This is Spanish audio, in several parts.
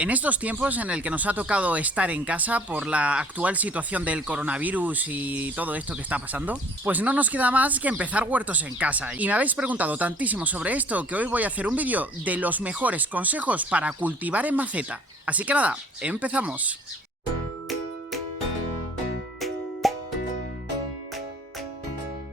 En estos tiempos en el que nos ha tocado estar en casa por la actual situación del coronavirus y todo esto que está pasando, pues no nos queda más que empezar huertos en casa. Y me habéis preguntado tantísimo sobre esto que hoy voy a hacer un vídeo de los mejores consejos para cultivar en maceta. Así que nada, empezamos.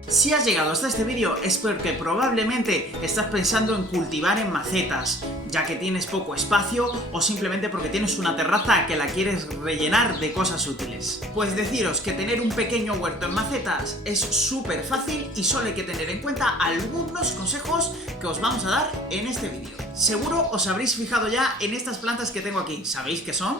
Si has llegado hasta este vídeo es porque probablemente estás pensando en cultivar en macetas, ya que tienes poco espacio o simplemente porque tienes una terraza que la quieres rellenar de cosas útiles. Pues deciros que tener un pequeño huerto en macetas es súper fácil y solo hay que tener en cuenta algunos consejos que os vamos a dar en este vídeo. Seguro os habréis fijado ya en estas plantas que tengo aquí. ¿Sabéis qué son?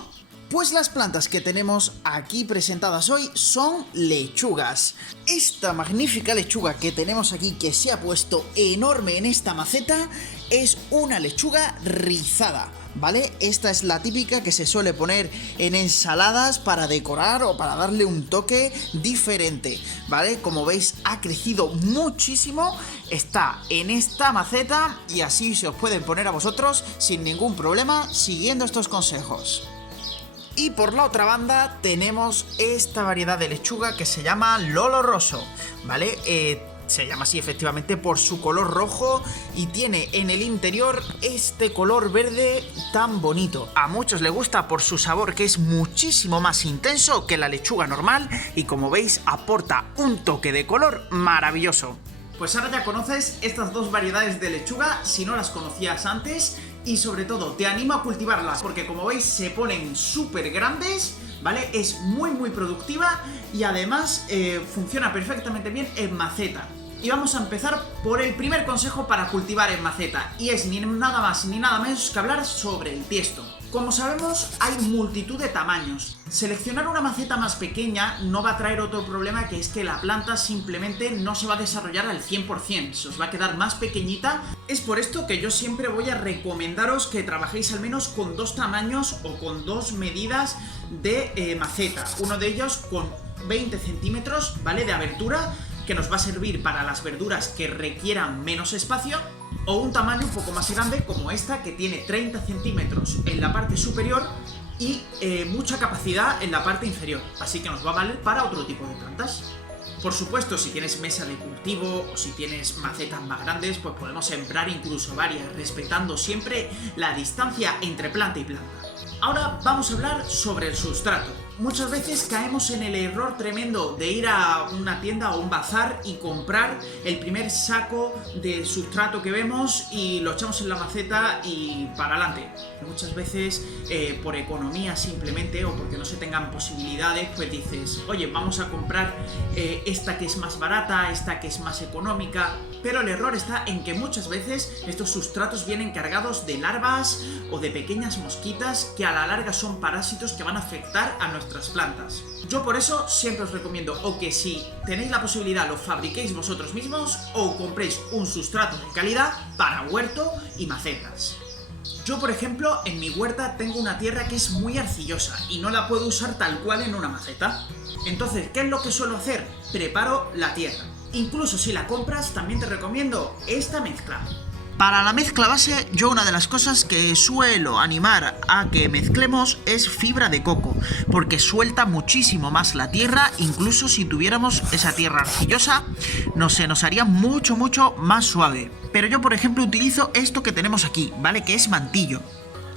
Pues las plantas que tenemos aquí presentadas hoy son lechugas. Esta magnífica lechuga que tenemos aquí, que se ha puesto enorme en esta maceta, es una lechuga rizada, ¿vale? Esta es la típica que se suele poner en ensaladas para decorar o para darle un toque diferente, ¿vale? Como veis, ha crecido muchísimo, está en esta maceta y así se os pueden poner a vosotros sin ningún problema siguiendo estos consejos. Y por la otra banda tenemos esta variedad de lechuga que se llama Lolo Rosso, ¿vale? Se llama así efectivamente por su color rojo y tiene en el interior este color verde tan bonito. A muchos les gusta por su sabor, que es muchísimo más intenso que la lechuga normal y, como veis, aporta un toque de color maravilloso. Pues ahora ya conoces estas dos variedades de lechuga si no las conocías antes. Y sobre todo, te animo a cultivarlas porque, como veis, se ponen súper grandes, ¿vale? Es muy productiva y además funciona perfectamente bien en maceta. Y vamos a empezar por el primer consejo para cultivar en maceta, y es ni nada más ni nada menos que hablar sobre el tiesto. Como sabemos, hay multitud de tamaños. Seleccionar una maceta más pequeña no va a traer otro problema, que es que la planta simplemente no se va a desarrollar al 100%, se os va a quedar más pequeñita. Es por esto que yo siempre voy a recomendaros que trabajéis al menos con dos tamaños o con dos medidas de maceta. Uno de ellos con 20 centímetros, ¿vale?, de abertura, que nos va a servir para las verduras que requieran menos espacio, o un tamaño un poco más grande como esta, que tiene 30 centímetros en la parte superior y mucha capacidad en la parte inferior, así que nos va a valer para otro tipo de plantas. Por supuesto, si tienes mesa de cultivo o si tienes macetas más grandes, pues podemos sembrar incluso varias, respetando siempre la distancia entre planta y planta. Ahora vamos a hablar sobre el sustrato. Muchas veces caemos en el error tremendo de ir a una tienda o un bazar y comprar el primer saco de sustrato que vemos y lo echamos en la maceta y para adelante. Muchas veces por economía simplemente, o porque no se tengan posibilidades, pues dices, oye, vamos a comprar esta que es más barata, esta que es más económica. Pero el error está en que muchas veces estos sustratos vienen cargados de larvas o de pequeñas mosquitas que a la larga son parásitos que van a afectar a nuestras plantas. Yo por eso siempre os recomiendo o que, si tenéis la posibilidad, lo fabriquéis vosotros mismos o compréis un sustrato de calidad para huerto y macetas. Yo, por ejemplo, en mi huerta tengo una tierra que es muy arcillosa y no la puedo usar tal cual en una maceta. Entonces, ¿qué es lo que suelo hacer? Preparo la tierra. Incluso si la compras, también te recomiendo esta mezcla. Para la mezcla base, yo una de las cosas que suelo animar a que mezclemos es fibra de coco, porque suelta muchísimo más la tierra. Incluso si tuviéramos esa tierra arcillosa, se nos haría mucho más suave. Pero yo, por ejemplo, utilizo esto que tenemos aquí, ¿vale?, que es mantillo.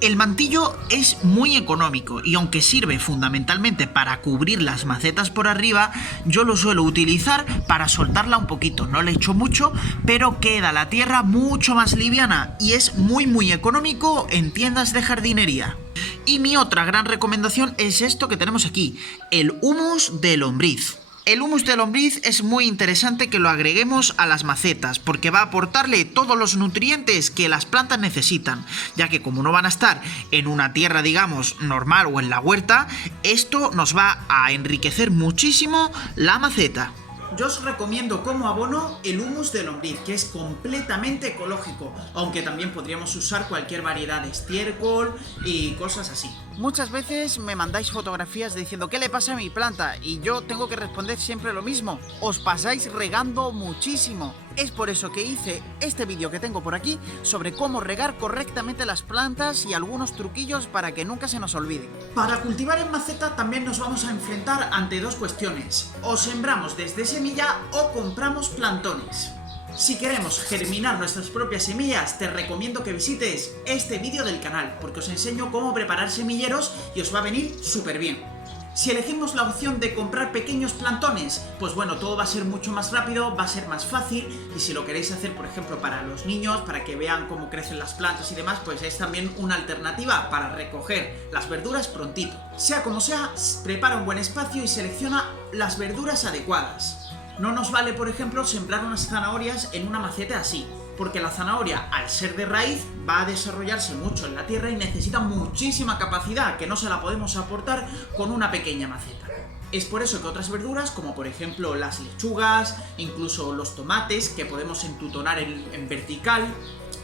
El mantillo es muy económico y, aunque sirve fundamentalmente para cubrir las macetas por arriba, yo lo suelo utilizar para soltarla un poquito. No le echo mucho, pero queda la tierra mucho más liviana y es muy económico en tiendas de jardinería. Y mi otra gran recomendación es esto que tenemos aquí, el humus de lombriz. El humus de lombriz es muy interesante que lo agreguemos a las macetas, porque va a aportarle todos los nutrientes que las plantas necesitan, ya que como no van a estar en una tierra, digamos, normal o en la huerta, esto nos va a enriquecer muchísimo la maceta. Yo os recomiendo como abono el humus de lombriz, que es completamente ecológico, aunque también podríamos usar cualquier variedad de estiércol y cosas así. Muchas veces me mandáis fotografías diciendo ¿qué le pasa a mi planta? Y yo tengo que responder siempre lo mismo: os pasáis regando muchísimo. Es por eso que hice este vídeo que tengo por aquí sobre cómo regar correctamente las plantas y algunos truquillos para que nunca se nos olviden. Para cultivar en maceta también nos vamos a enfrentar ante dos cuestiones: o sembramos desde semilla o compramos plantones. Si queremos germinar nuestras propias semillas, te recomiendo que visites este vídeo del canal, porque os enseño cómo preparar semilleros y os va a venir súper bien. Si elegimos la opción de comprar pequeños plantones, pues bueno, todo va a ser mucho más rápido, va a ser más fácil, y si lo queréis hacer, por ejemplo, para los niños, para que vean cómo crecen las plantas y demás, pues es también una alternativa para recoger las verduras prontito. Sea como sea, prepara un buen espacio y selecciona las verduras adecuadas. No nos vale, por ejemplo, sembrar unas zanahorias en una maceta así, porque la zanahoria, al ser de raíz, va a desarrollarse mucho en la tierra y necesita muchísima capacidad que no se la podemos aportar con una pequeña maceta. Es por eso que otras verduras, como por ejemplo las lechugas, incluso los tomates, que podemos entutonar en vertical,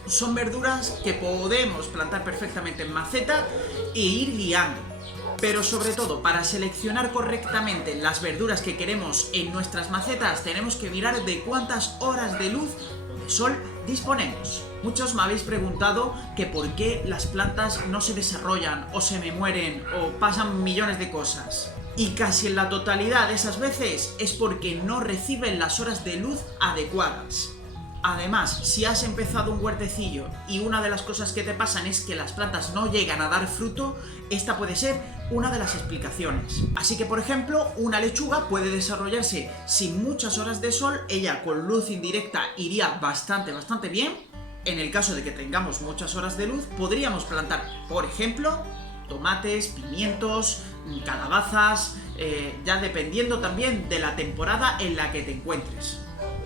son verduras que podemos plantar perfectamente en maceta e ir guiando. Pero sobre todo, para seleccionar correctamente las verduras que queremos en nuestras macetas, tenemos que mirar de cuántas horas de luz o de sol disponemos. Muchos me habéis preguntado que por qué las plantas no se desarrollan o se me mueren o pasan millones de cosas. Y casi en la totalidad de esas veces es porque no reciben las horas de luz adecuadas. Además, si has empezado un huertecillo y una de las cosas que te pasan es que las plantas no llegan a dar fruto, esta puede ser una de las explicaciones. Así que, por ejemplo, una lechuga puede desarrollarse sin muchas horas de sol, ella con luz indirecta iría bastante bien. En el caso de que tengamos muchas horas de luz, podríamos plantar, por ejemplo, tomates, pimientos, calabazas, ya dependiendo también de la temporada en la que te encuentres.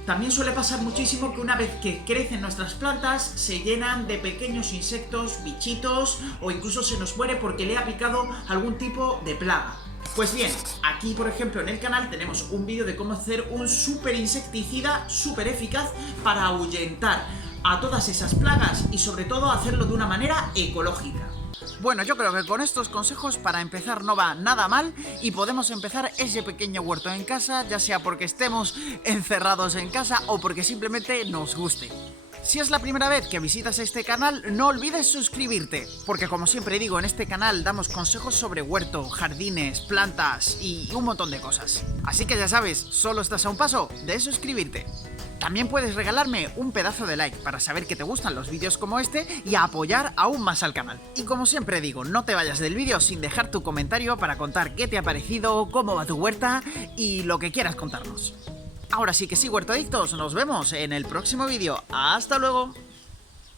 También suele pasar muchísimo que una vez que crecen nuestras plantas se llenan de pequeños insectos, bichitos, o incluso se nos muere porque le ha picado algún tipo de plaga. Pues bien, aquí por ejemplo en el canal tenemos un vídeo de cómo hacer un súper insecticida súper eficaz para ahuyentar a todas esas plagas y sobre todo hacerlo de una manera ecológica. Bueno, yo creo que con estos consejos para empezar no va nada mal y podemos empezar ese pequeño huerto en casa, ya sea porque estemos encerrados en casa o porque simplemente nos guste. Si es la primera vez que visitas este canal, no olvides suscribirte, porque como siempre digo, en este canal damos consejos sobre huerto, jardines, plantas y un montón de cosas. Así que ya sabes, solo estás a un paso de suscribirte. También puedes regalarme un pedazo de like para saber que te gustan los vídeos como este y apoyar aún más al canal. Y como siempre digo, no te vayas del vídeo sin dejar tu comentario para contar qué te ha parecido, cómo va tu huerta y lo que quieras contarnos. Ahora sí que sí, huertadictos, nos vemos en el próximo vídeo. ¡Hasta luego!